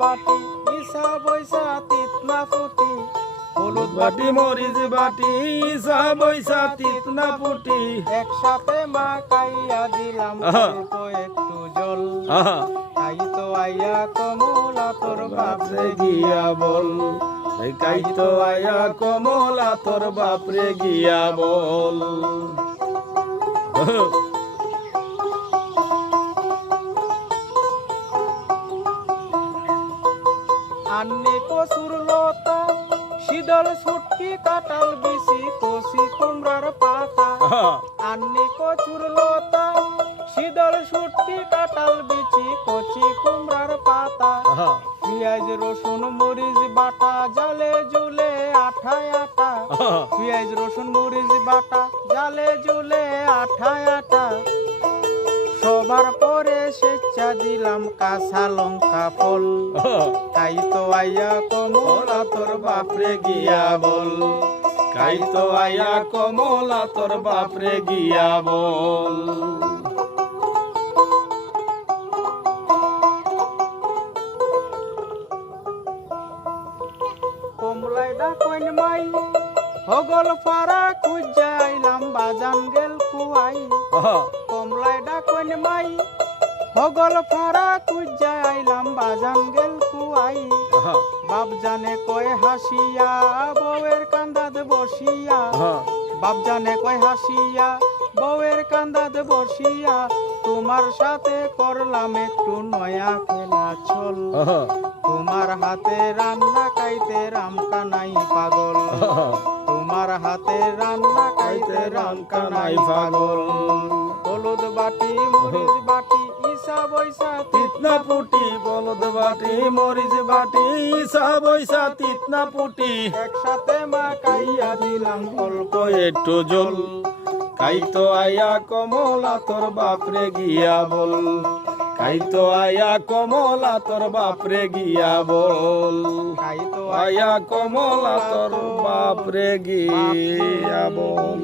বাটি ইসা বৈসা তিতনা ফুটি, হলুদ বাটি মরিচ বাটি ইসা বৈসা তিতনা পুটি, একসাথে মাখাইয়া দিলাম অল্প একটু জল। তাই তো আইয়া কমলা তোর বাপরে গিয়া বল, কাই তো আয়া কমলা তোর বাপরে গিয়া বল। আন্নি কসুর লতা শীতল ছুটকি কাঁঠাল বিচি কচি কুমড়ার পাতা, আন্নি কচুর লতা শীতল ছুটকি কাঁঠাল বিচি কচি কুমড়ার পাতা, পেঁয়াজ রসুন মরিচ বাটা জালে জুলে আঠায় আটা, পেঁয়াজ রসুন মরিচ বাটা জালে জুলে আঠায় আটা, সবার পরে স্বেচ্ছা দিলাম কাঁচা লঙ্কা ফল। তাই তো আইয়া কমলা তোর বাপরে গিয়া বল, কাই তো আয়া কমলা তোর বাপরে গিয়া বল। কমলাই দা কইন মাই হগল পাড়া খুঁজাইলাম বাজান গেল কুয়াই, কমলাই দা কইন মাই হগল পাড়া খুঁজাইলাম বাজান গেল কুয়াই, বাপ জানে কয় হাসিয়া বউয়ের কান্দাত বসিয়া, বাপ জানে কয় হাসিয়া বউয়ের কান্দাত বসিয়া, তোমার সাথে করলাম একটু নয়া খেলা চল, তোমার হাতে রান্না খাইতে রাম কানাই পাগল, তোমার হাতে রান্না খাইতে রাম কানাই পাগল। হলুদ বাটি মরিচ বাটি ইসা বৈসা তিতনা পুটি, বলদ বাটি মরিচ বাটি ইসা বৈসা তিতনা পুটি, একসাথে মাখাইয়া দিলাম অল্প একটু জল। কাই তো আয়া কমলা তোর বাপরে গিয়া বল, কাই তো আয়া কমলা তোর বাপরে গিয়া বল, খাই তো আয়া কমলা তোর বাপরে গিয়া বল।